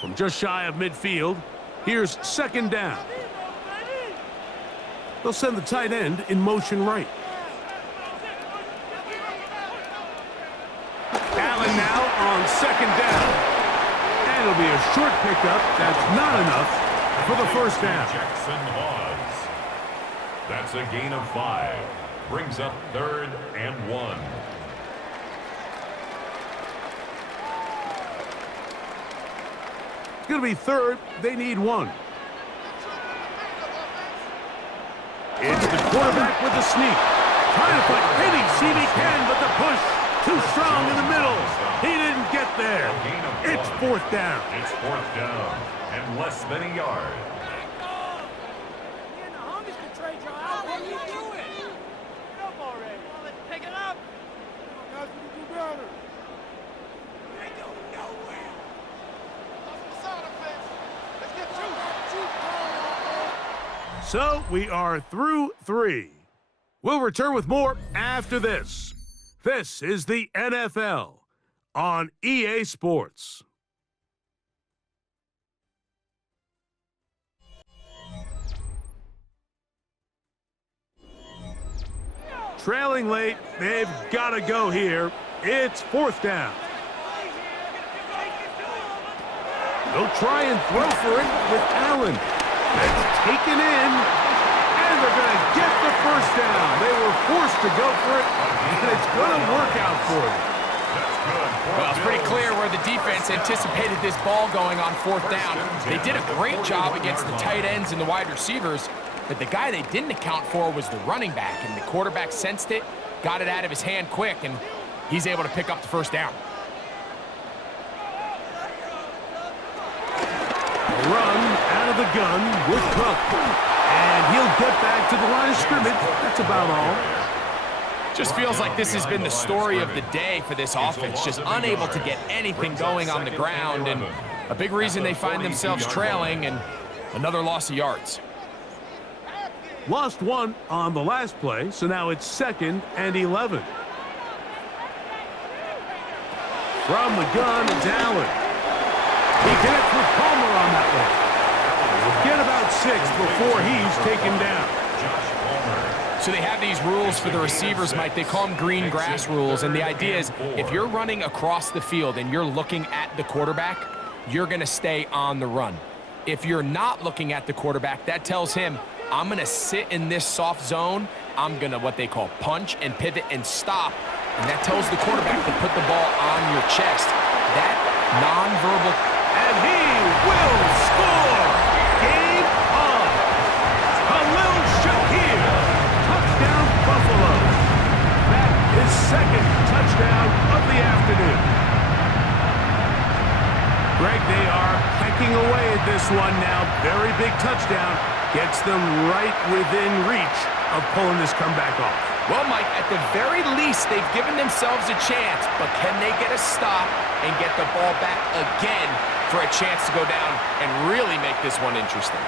From just shy of midfield, here's second down. They'll send the tight end in motion right. Allen now on second down. And it'll be a short pickup. That's not enough for the first down. Jackson Hodge. That's a gain of 5. Brings up 3rd and 1. It's going to be 3rd. They need 1. It's the quarterback with the sneak. Trying to put any seed he can, but the push too strong in the middle. He didn't get there. It's 4th down. It's 4th down and less than a yard. So we are through 3. We'll return with more after this. This is the NFL on EA Sports. Trailing late, they've got to go here. It's 4th down. They'll try and throw for it with Allen. That's taken in. And they're going to get the first down. They were forced to go for it, and it's going to work out for them. Well, it's pretty clear where the defense anticipated this ball going on fourth down. They did a great job against the tight ends and the wide receivers, but the guy they didn't account for was the running back, and the quarterback sensed it, got it out of his hand quick, and he's able to pick up the first down. A run out of the gun with Cook, and he'll get back to the line of scrimmage. That's about all. Just feels like this has been the story of the day for this offense, just unable to get anything going on the ground, and a big reason they find themselves trailing and another loss of yards. Lost one on the last play, so now it's 2nd and 11. From the gun, it's Allen. He connects with Palmer on that one. We'll get about 6 before he's taken down. So they have these rules for the receivers, Mike. They call them green grass rules, and the idea is if you're running across the field and you're looking at the quarterback, you're going to stay on the run. If you're not looking at the quarterback, that tells him, I'm going to sit in this soft zone. I'm going to what they call punch and pivot and stop, and that tells the quarterback to put the ball on your chest. That nonverbal, and he will score! Game on! Khalil Shakir! Touchdown, Buffalo! That is 2nd touchdown of the afternoon. Greg, they are pecking away at this one now. Very big touchdown. Gets them right within reach of pulling this comeback off. Well, Mike, at the very least, they've given themselves a chance, but can they get a stop and get the ball back again for a chance to go down and really make this one interesting?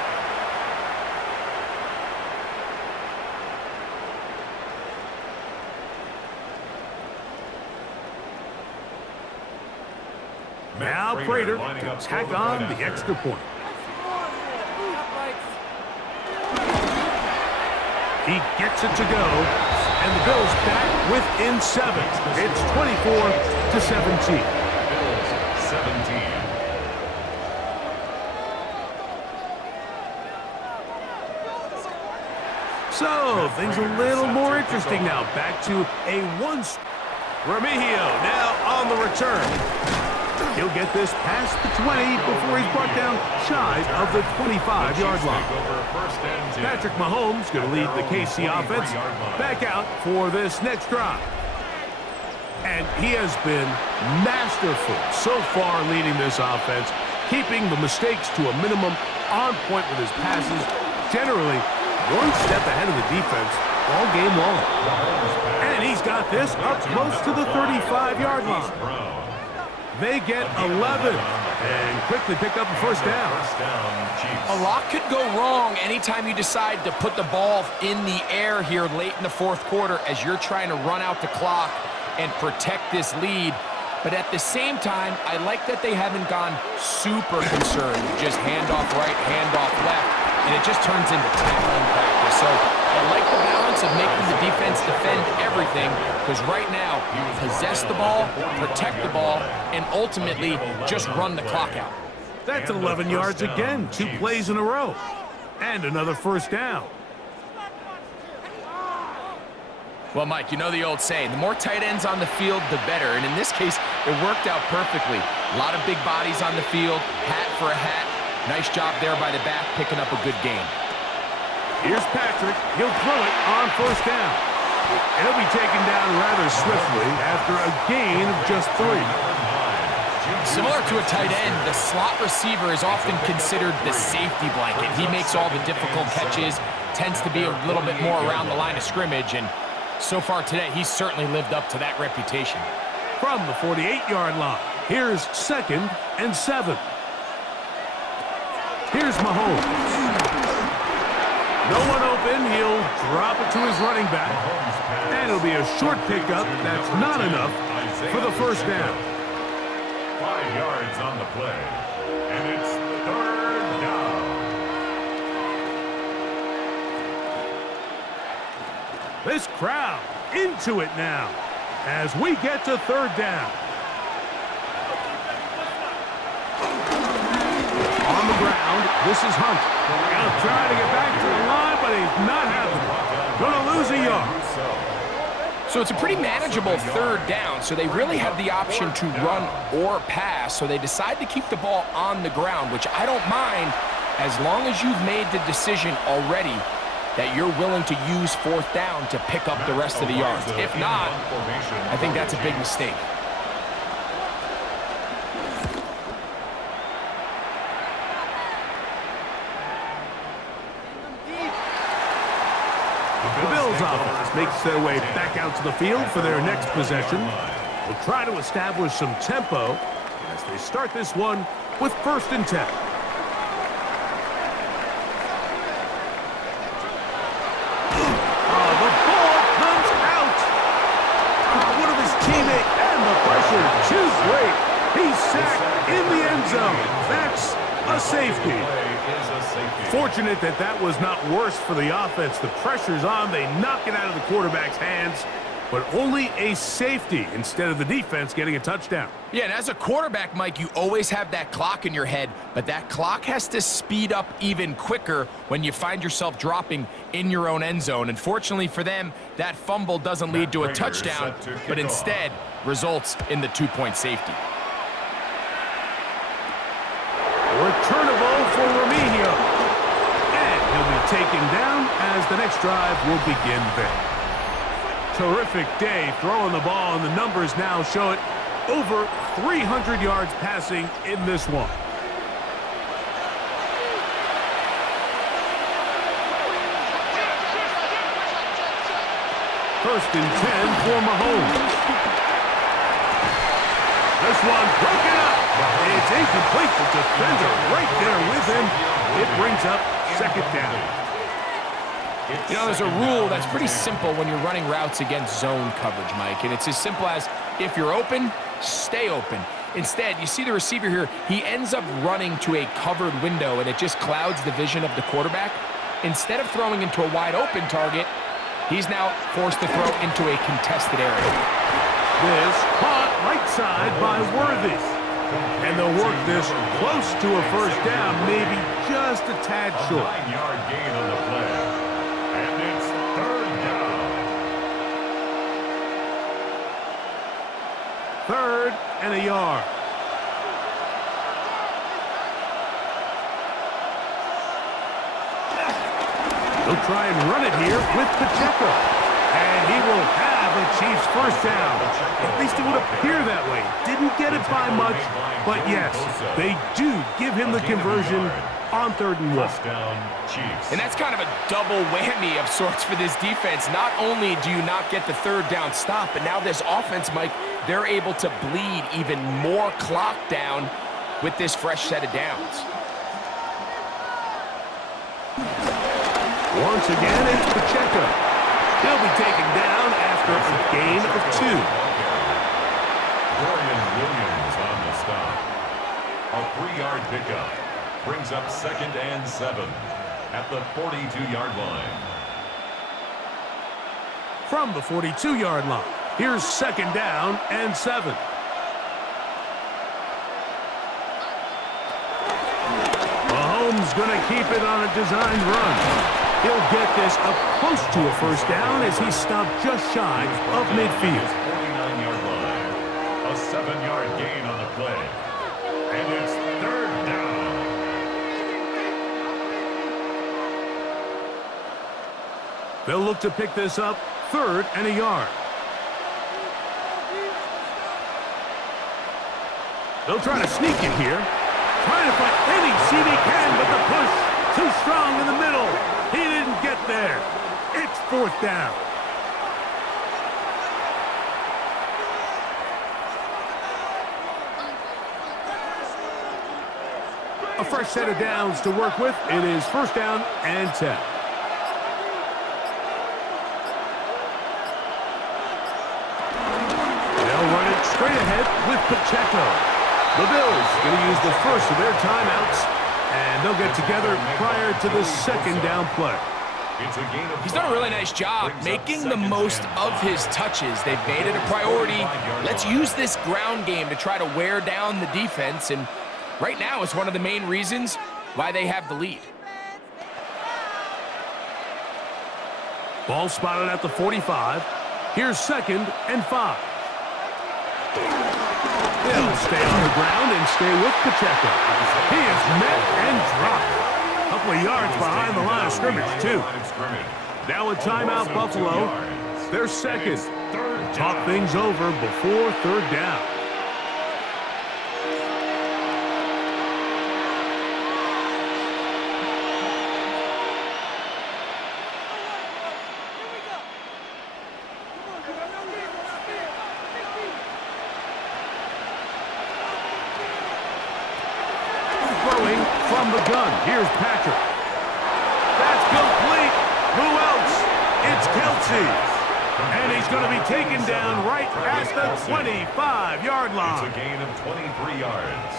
Now Prater to tack on the extra point. He gets it to go, and the Bills back within 7. It's 24-17. Bills 17. So, things a little more interesting now. Back to a one. Remigio now on the return. He'll get this past the 20 before he's brought down shy of the 25-yard line. Patrick Mahomes going to lead the KC offense back out for this next drive. And he has been masterful so far leading this offense, keeping the mistakes to a minimum, on point with his passes, generally one step ahead of the defense all game long. And he's got this up close to the 35-yard line. They get 11 and quickly pick up the first down. A lot could go wrong anytime you decide to put the ball in the air here late in the fourth quarter as you're trying to run out the clock and protect this lead. But at the same time, I like that they haven't gone super concerned. Just handoff right, handoff left, and it just turns into tackling practice. So I like the balance of making the defense defend everything, because right now, possess the ball, protect the ball, and ultimately just run the clock out. That's 11 yards again, 2 plays in a row. And another first down. Well, Mike, you know the old saying, the more tight ends on the field, the better. And in this case, it worked out perfectly. A lot of big bodies on the field, hat for a hat. Nice job there by the back, picking up a good game. Here's Patrick. He'll throw it on first down. He'll be taken down rather swiftly after a gain of just 3. Similar to a tight end, the slot receiver is often considered the safety blanket. He makes all the difficult catches, tends to be a little bit more around the line of scrimmage, and so far today, he's certainly lived up to that reputation. From the 48-yard line, here's 2nd and 7. Here's Mahomes. No one open. He'll drop it to his running back. And it'll be a short pickup. That's not enough for the first down. 5 yards on the play. And it's 3rd down. This crowd into it now as we get to 3rd down. On the ground, this is Hunt. He'll try to get back to the line, but he's not having it. Going to lose a yard. So it's a pretty manageable third down, so they really have the option to run or pass, so they decide to keep the ball on the ground, which I don't mind as long as you've made the decision already that you're willing to use fourth down to pick up the rest of the yards. If not, I think that's a big mistake. The Bills offense makes their way back out to the field for their next possession. They'll try to establish some tempo as they start this one with 1st and 10. Oh, the ball comes out. One of his teammates, and the pressure too great. He's sacked in the end zone. That's a safety. Fortunate that that was not worse for the offense. The pressure's on. They knock it out of the quarterback's hands, but only a safety instead of the defense getting a touchdown. Yeah, and as a quarterback, Mike, you always have that clock in your head, but that clock has to speed up even quicker when you find yourself dropping in your own end zone. And fortunately for them, that fumble doesn't lead to a touchdown, but instead results in the 2-point safety. Returnable for Remigio. And he'll be taken down as the next drive will begin there. Terrific day throwing the ball, and the numbers now show it. Over 300 yards passing in this one. First and 10 for Mahomes. This one broken up. It's incomplete. The defender right there with him. It brings up 2nd down. You know, there's a rule that's pretty simple when you're running routes against zone coverage, Mike, and it's as simple as if you're open, stay open. Instead, you see the receiver here, he ends up running to a covered window, and it just clouds the vision of the quarterback. Instead of throwing into a wide open target, he's now forced to throw into a contested area. This caught right side by Worthy. And they'll work this close to a 1st down, maybe just a tad short. 9-yard gain on the play. And it's 3rd down. 3rd and a yard. They'll try and run it here with Pacheco. And he will have a Chiefs 1st down. At least it would appear that way. Didn't get it by much, but yes, they do give him the conversion on 3rd and 1. And that's kind of a double whammy of sorts for this defense. Not only do you not get the 3rd down stop, but now this offense, Mike, they're able to bleed even more clock down with this fresh set of downs. Once again, it's Pacheco. He'll be taken down after a gain of 2. Dorian Williams on the stop. A 3-yard pickup brings up 2nd and 7 at the 42-yard line. From the 42-yard line, here's 2nd down and 7. Mahomes going to keep it on a designed run. He'll get this up close to a 1st down as he's stopped just shy of midfield. 49-yard line. A 7-yard gain on the play. And it's 3rd down. They'll look to pick this up 3rd and a yard. They'll try to sneak it here. Trying to find any seam he can, but the push too strong in the middle. He didn't get there. It's 4th down. A fresh set of downs to work with. It is 1st down and 10. They'll run it straight ahead with Pacheco. The Bills going to use the first of their timeouts, and they'll get together prior to the 2nd down play. He's done a really nice job making the most of his touches. They've made it a priority. Let's use this ground game to try to wear down the defense, and right now is one of the main reasons why they have the lead. Ball spotted at the 45. Here's 2nd and 5. He'll stay on the ground and stay with Pacheco. He is met and dropped. A couple of yards behind the line of scrimmage, too. Now a timeout, Buffalo. They're second. Talk things over before 3rd down. From the gun, here's Patrick. That's complete. Who else? It's Kelsey. And he's going to be taken down right at the 25-yard line. It's a gain of 23 yards.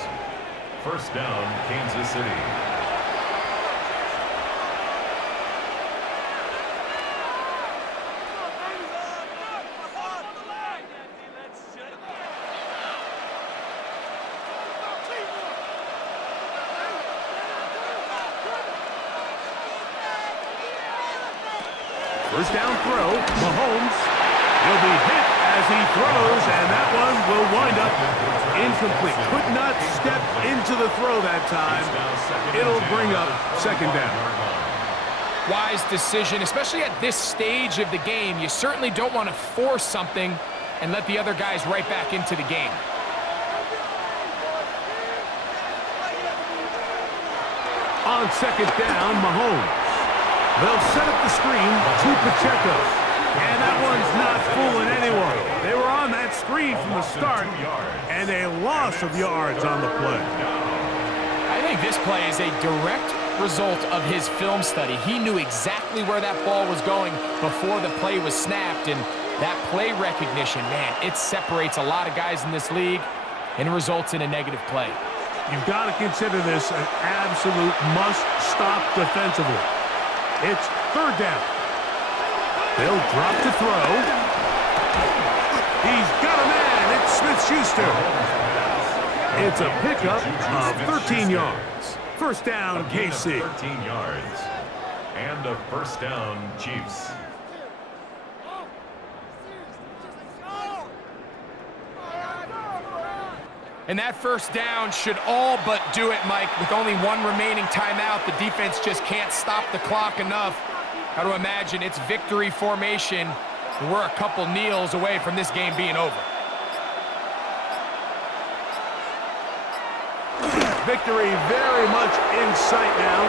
1st down, Kansas City. First down throw, Mahomes will be hit as he throws, and that one will wind up incomplete. Could not step into the throw that time. It'll bring up 2nd down. Wise decision, especially at this stage of the game. You certainly don't want to force something and let the other guys right back into the game. On 2nd down, Mahomes. They'll set up the screen to Pacheco. And that one's not fooling anyone. They were on that screen from the start, and a loss of yards on the play. I think this play is a direct result of his film study. He knew exactly where that ball was going before the play was snapped, and that play recognition, man, it separates a lot of guys in this league and results in a negative play. You've got to consider this an absolute must-stop defensively. It's 3rd down. They'll drop to throw. He's got a man. It's Smith-Schuster. It's a pickup of 13 yards. 1st down, KC. 13 yards. And a 1st down, Chiefs. And that 1st down should all but do it, Mike. With only 1 remaining timeout, the defense just can't stop the clock enough. Got to imagine it's victory formation. We're a couple kneels away from this game being over. Victory very much in sight now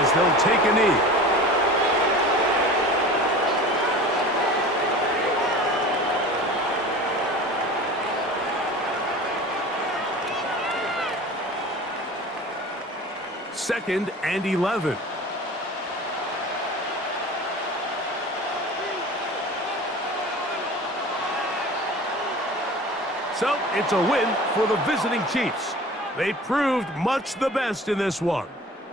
as they'll take a knee. Second and 11. So it's a win for the visiting Chiefs. They proved much the best in this one.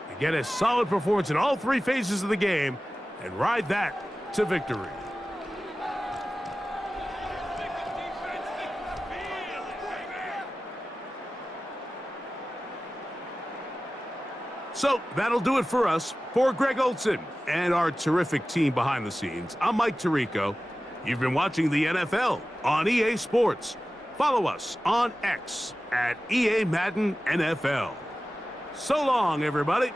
They get a solid performance in all 3 phases of the game and ride that to victory. So that'll do it for us. For Greg Olson and our terrific team behind the scenes, I'm Mike Tirico. You've been watching the NFL on EA Sports. Follow us on X at EA Madden NFL. So long, everybody.